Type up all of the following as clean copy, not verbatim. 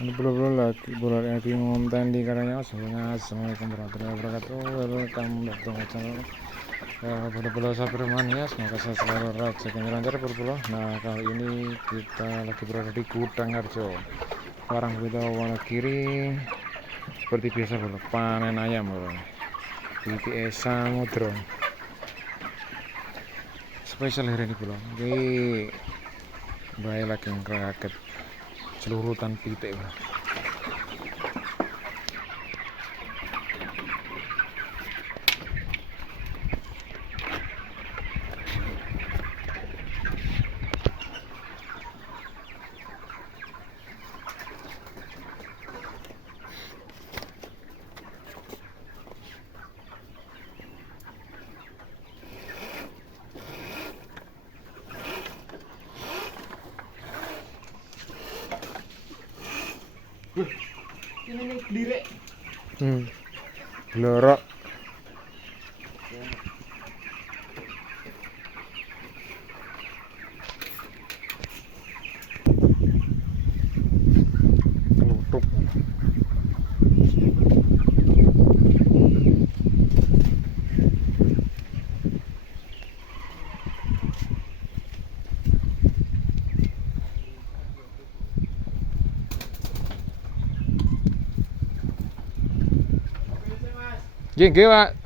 Ini belum lagi bulan lagi ngonten di karanya. Assalamualaikum warahmatullahi wabarakatuh. Welcome back to my channel. Pada sabar mania, semoga saya selalu rezeki lancar berpulau. Nah, kali ini kita lagi berada di Gudang Harjo, Parang Bito Wonogiri. Seperti biasa bro, panen ayam bro. Iki Samudra. Spesial hari ini bro. Ini bayi lagi ngeraket seluruh tan pitik bro. Ini nih lirik. Blorok. Lutuk. Nggih, Pak.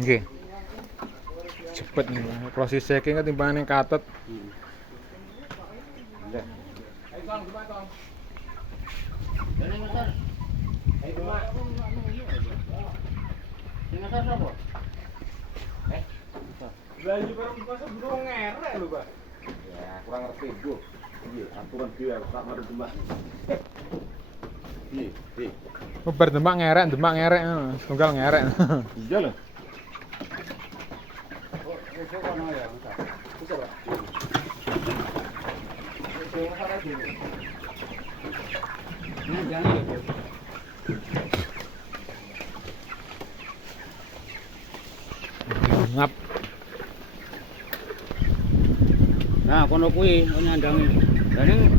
Nggih. Cepet nih. Proses checking ketimbang ning katet. Belanja barang puasa burung ngerek lho, Pak. Ya, kurang ngerti, Bu. Iya, aturan dia tak ada demak. Iya. Bar demak ngerek, tunggal ngerek. Iya loh. Oh, besok kono ya, Mas. Bisa, Pak. Besok sana dulu. Ini jangan ya, Bu. Ngap. Nah, kono kuwi nyandangi. Lah ning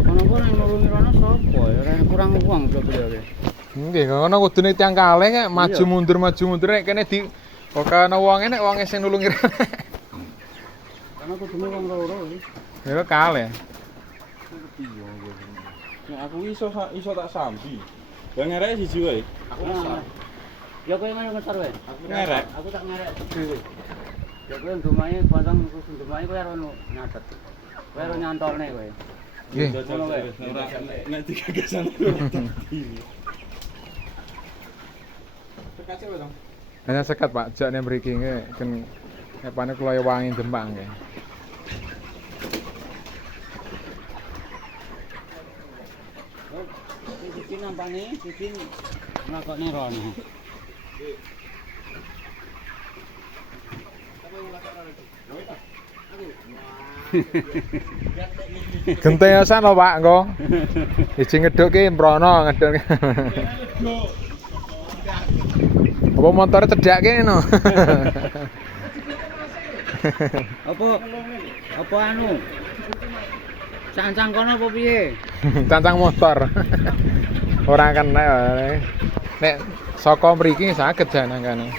kono nang nulungi rono sapa ya? Kurang uang beliau. Nggih, ngono kudune tiyang kalih nek maju mundur nek kene di kok ana wonge nek wonge sing nulungi. Karena kudune wong loro iki. Ya kalih. Nek aku iso tak sambi. Lah ngerek siji wae. Aku Nah, ya kowe ngono ngetar wae. ngerek. Aku tak ngerek dhewe. Ya kowe ndumahe pontong susun ndumahe kowe ora nyatet. Kowe ora nyantolne kowe. Nggih. Nek digagasan loro tadi. Tekase wae dong. Hanya sekat Pak, jakne mriki nggih kan epane kula wangi Demak nggih. Iki nampane iki nglakokne rono. Gentesan lho Pak engko. Iji ngedhukke mrono ngedhukke. Apa motor cedhake ngono? Apa anu? Cancang kono apa piye? Cancang motor. Ora kena wae. Nek saka mriki saged janangane.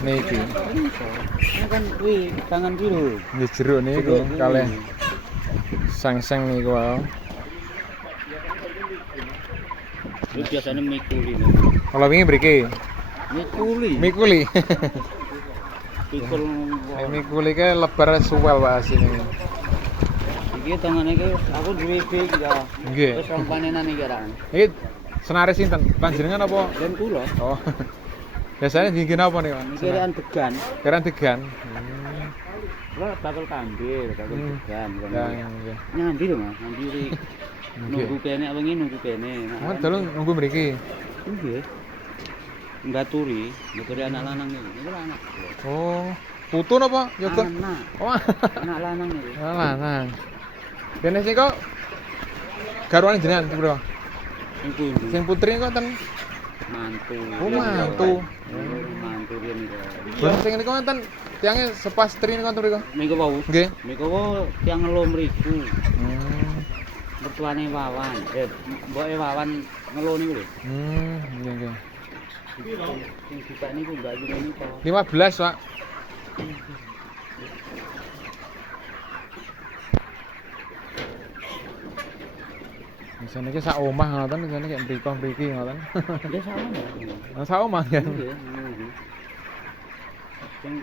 Niki. Ini kan kuwi tangan biru. Nggih jeruk niku kalih seng-seng niku wae. Ini biasanya mikuli. Kalau wingi mriki Mikuli. mikuli. Pikul. Mikul iki lebar suwel Pak asine. Iki tengene iki aku duwe iki ya. Nggih. Terus wong panenan iki kan. Iki senare sinten? Panjenengan apa? Dan kula. Oh. Biasanya dingin apa nih, Pak? Kirain degan. Keren degan. Kula bakal kambil, bakal degan. Ya, nggih. Nyambi lho Mas, nyambi iki. Nunggu kene wengi nunggu kene. Mun dalu nunggu mriki. Nggih. Ngaturi anak lanang iki. Iku anak. Oh, putu napa? Yoga. Anak. Oh, Anak lanang iki. lanang. Dene sing kok garwane jenengan piro? Iku Sing putri kok ten mantu. Oh, mantu. Mantu rene iki. Bon sing niku enten tiange sepastri niku enten mriku. Niku wau. Nggih. Niku wau tiyang ngelo mriku. Hmm. Mertuane Wawan. Mboke Wawan ngelo niku lho. Nggih nggih. Sing dipek niku mbak Yuni niku. 15, Pak. Misane iki sak omah ngoten, misane kayak mriko-mriki ngoten. Ya sama ya. Nah, sak omah ya. Nggih, ngono. Sing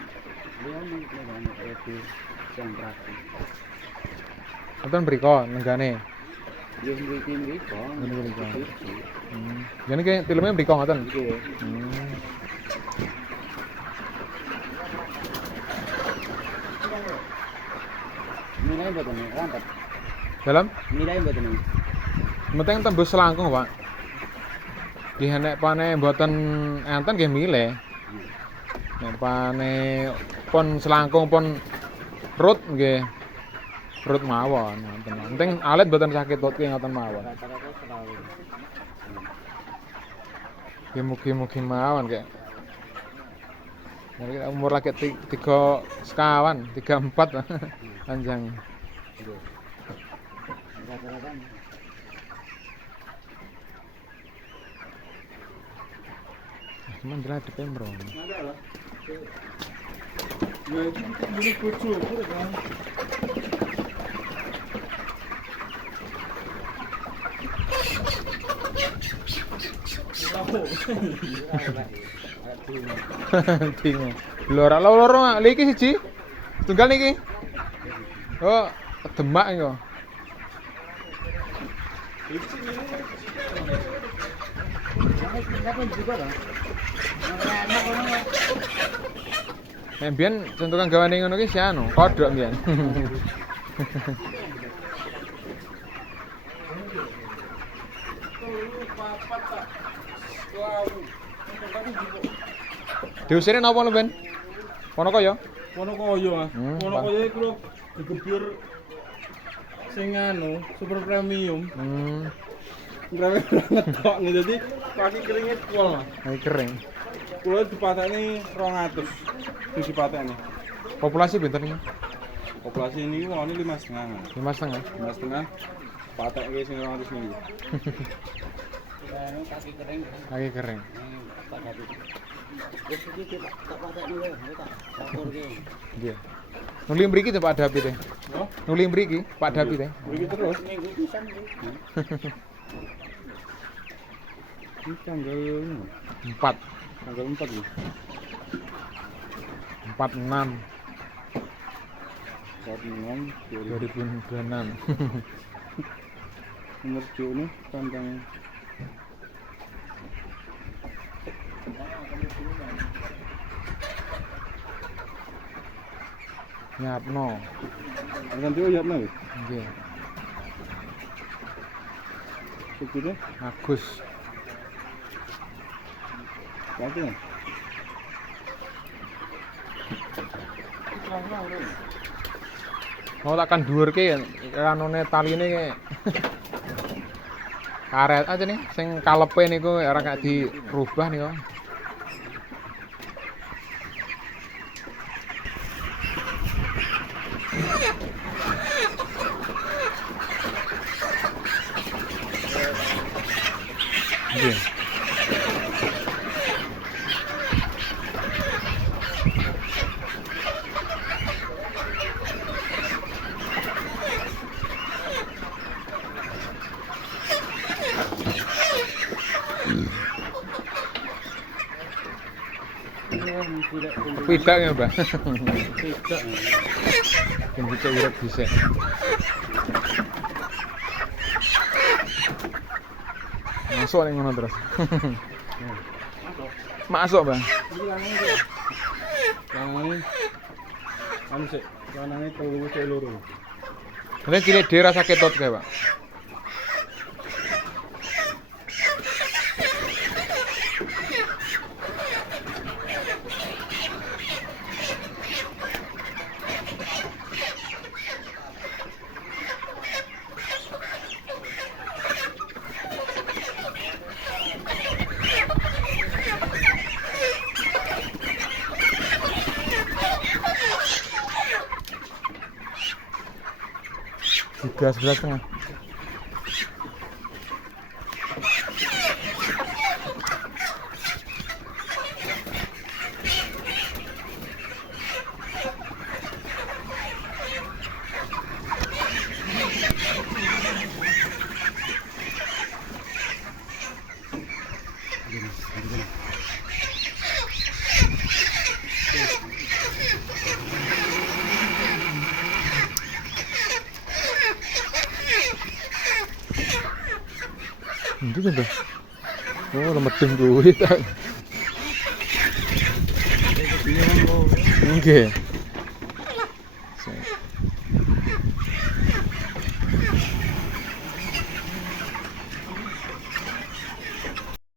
dia nang itu sing praktis. Ngoten mriko nenggane. Yo mriki-mriko. Mriko. Jane ki filmnya mriko ngoten. Nggih. Nilai mboten rantet. Dalam Nilai mboten. penting tembus selangkung, Pak. Nggih nek pane mboten enten nggih milih. Nek pane pun selangkung pun perut nggih perut mawon ngoten. Penting alit mboten sakit perut nggih ngoten mawon. Rata-rata selalu. Nggih mugi-mugi mawon kek. Nek umur lagi 3 sekawan, 34 panjang. Rata-rata. Cuman jelas di pembro. Ya itu ini bojo kan. Bingung. Loro iki siji. Tunggal niki. Oh, demak iki kok. Mbiyen contokan gawane ngono ki si anu, kodhok mbiyen. Diusire napa lho, Ben? Ono kaya? Wonokoyo, Mas. Hmm, Wonokoyo iku lho digebyur sing anu, super premium. Premium ngetok nih, jadi kaki keringnya pol, Mas. Iki kering. Kulo dipatekne 200. Sing dipatekne. Populasi pinten iki? Populasi ini wong 5,5. 5,5. 5,5. Patekke sing 200 niku. Kaki kering. Lagi kering. Pak Dapi. Wis iki tak patekno wae, tak campur ki. Nggih. Nuli mriki to Pak Dapi teh. Oh, Nuli mriki Pak Dapi teh. mriki terus. Minggu pisan iki. Ini tanggal 4. tanggal 4 ya. 46 4/6 2026. nomor ini tentang Nyapno. ganti oyat nah. Nggih. Segede Agus. berapa ya? Mau takkan dhuwurke anune taline karet aja nih sing kalepe niku ora gak dirubah niku. Nggih. tidak Pidak ya, Mbak. Tidak. Sing dicek urip dhisik. Masuk ning ngono terus. Masuk, Bang. Iki lanang iki. Lanang. Anu sik, lanange 3 loro. Nek cilik dhewe rasa ketot kae, Pak. Tiga 11,5. Itu kan tuh. Oh, nomor tim gue tak. Oke.